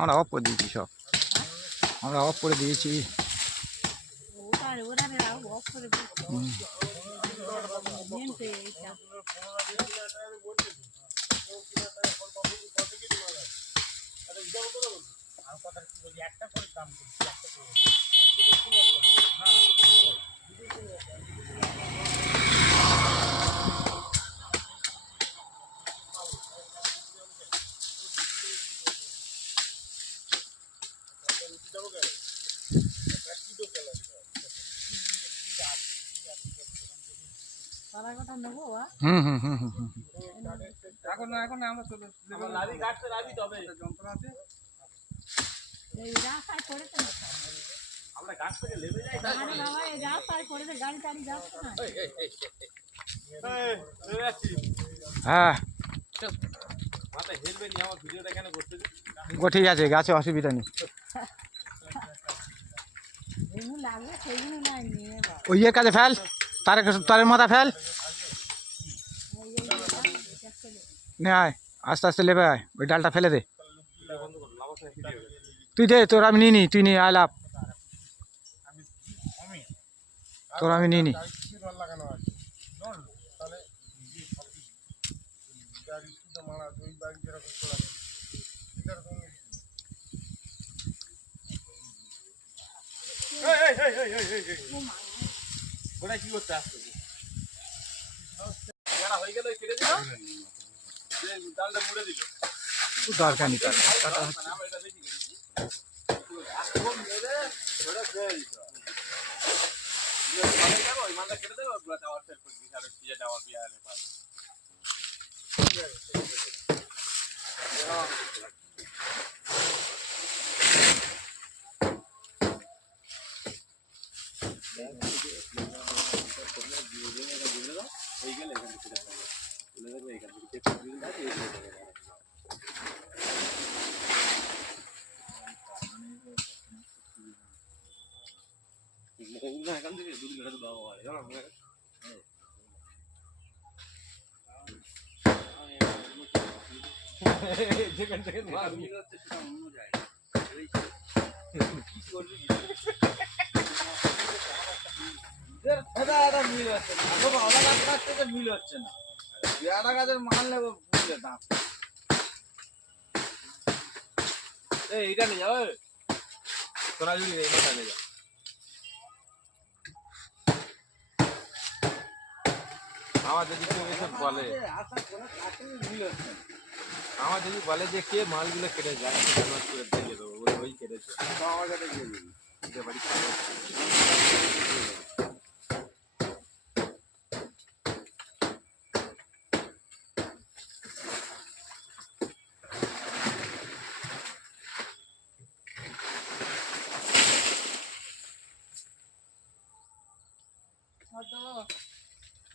আমরা অফ করে দিয়েছি সব, আমরা অফ করে দিয়েছি। হ্যাঁ ঠিক আছে, গাছে অসুবিধা নেই। ওই ইয়ের কাছে ফেল, তারের মাথা ফেল, নে আয় আস্তে আস্তে লেবে আয়, ওই ডালটা ফেলে দে। তুই দে, তোর আমি নিই নি, তুই নিয়ে আয় লাভ, তোর আমি নিই নি। কি করতে আসছে দরকার নেই এখান থেকে দুদিন দেওয়া হয় যেখান থেকে মিল হচ্ছে সেটা অন্য জায়গায় মিল হচ্ছে না, আলাদা গাছ থেকে মিল হচ্ছে না, পেয়ারা গাছের মাল নেবো বুঝলে দাম। এইটা নিয়ে যাও, তোরা যদি এই মাথা নিয়ে যাও। আমার যদি কেউ এসে বলে, আমার যদি বলে যে কে মালগুলো কেটে যায় করে দিয়ে দেবো, ওই কেটেছে আমার কাছে দিয়ে দিবি বাড়ি।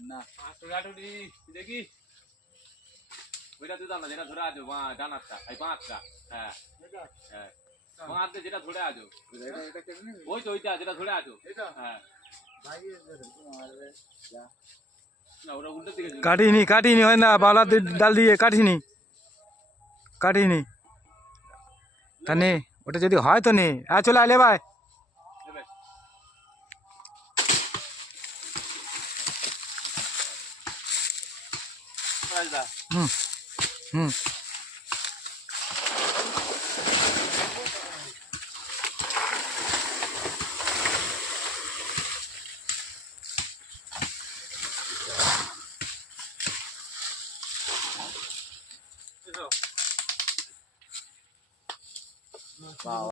না দেখি ওইটা দিতাম না, যেটা ধরে আছো ডানারটা, এই পাঁচটা। হ্যাঁ হ্যাঁ, পাঁচটা যেটা ধরে আছো, ওই তো ওইটা যেটা ধরে আছো। হ্যাঁ না, ওরা উল্টো দিকে কাটিনি হয় না, বালা ডাল দিয়ে কাটিনি তা নে, ওটা যদি হয় তো নে। চলে আলে ভাই, হুম হুম Wow.